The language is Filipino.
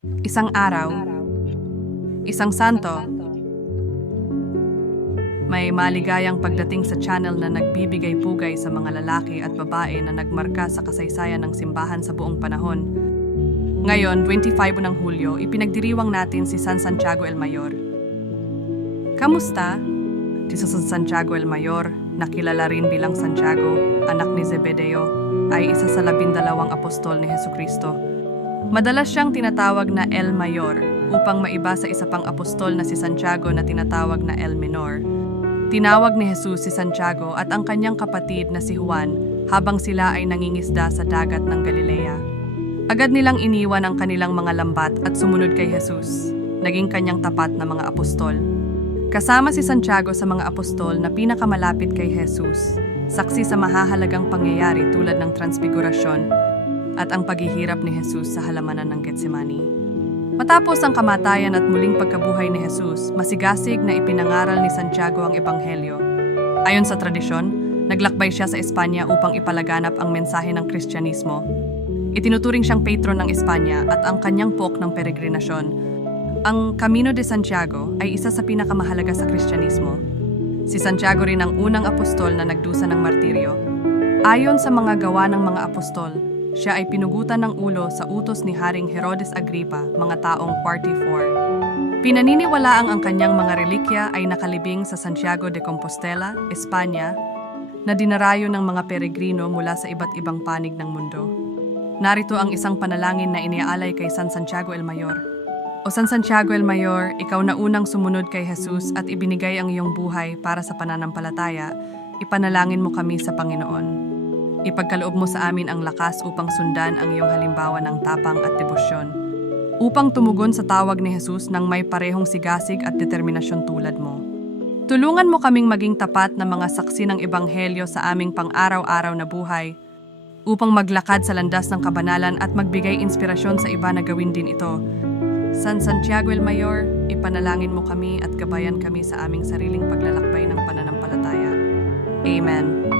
Isang araw, isang santo, may maligayang pagdating sa channel na nagbibigay pugay sa mga lalaki at babae na nagmarka sa kasaysayan ng simbahan sa buong panahon. Ngayon, 25 ng Hulyo, ipinagdiriwang natin si San Santiago el Mayor. Kamusta? Si San Santiago el Mayor, nakilala rin bilang Santiago, anak ni Zebedeo, ay isa sa labindalawang apostol ni Heso Kristo. Madalas siyang tinatawag na El Mayor upang maiba sa isa pang apostol na si Santiago na tinatawag na El Menor. Tinawag ni Jesus si Santiago at ang kanyang kapatid na si Juan habang sila ay nangingisda sa dagat ng Galilea. Agad nilang iniwan ang kanilang mga lambat at sumunod kay Jesus, naging kanyang tapat na mga apostol. Kasama si Santiago sa mga apostol na pinakamalapit kay Jesus, saksi sa mahahalagang pangyayari tulad ng transfigurasyon at ang paghihirap ni Jesus sa halamanan ng Getsemani. Matapos ang kamatayan at muling pagkabuhay ni Jesus, masigasig na ipinangaral ni Santiago ang Ebanghelyo. Ayon sa tradisyon, naglakbay siya sa Espanya upang ipalaganap ang mensahe ng Kristyanismo. Itinuturing siyang patron ng Espanya at ang kanyang pok ng peregrinasyon. Ang Camino de Santiago ay isa sa pinakamahalaga sa Kristyanismo. Si Santiago rin ang unang apostol na nagdusa ng martiryo. Ayon sa mga gawa ng mga apostol, siya ay pinugutan ng ulo sa utos ni Haring Herodes Agripa, mga taong 44. Pinaniniwalaang ang kanyang mga relikya ay nakalibing sa Santiago de Compostela, Espanya, na dinarayo ng mga peregrino mula sa iba't ibang panig ng mundo. Narito ang isang panalangin na iniaalay kay San Santiago el Mayor. O San Santiago el Mayor, ikaw na unang sumunod kay Jesus at ibinigay ang iyong buhay para sa pananampalataya, ipanalangin mo kami sa Panginoon. Ipagkaloob mo sa amin ang lakas upang sundan ang iyong halimbawa ng tapang at debosyon. Upang tumugon sa tawag ni Jesus ng may parehong sigasig at determinasyon tulad mo. Tulungan mo kaming maging tapat na mga saksi ng Ebanghelyo sa aming pang-araw-araw na buhay upang maglakad sa landas ng kabanalan at magbigay inspirasyon sa iba na gawin din ito. San Santiago el Mayor, ipanalangin mo kami at gabayan kami sa aming sariling paglalakbay ng pananampalataya. Amen.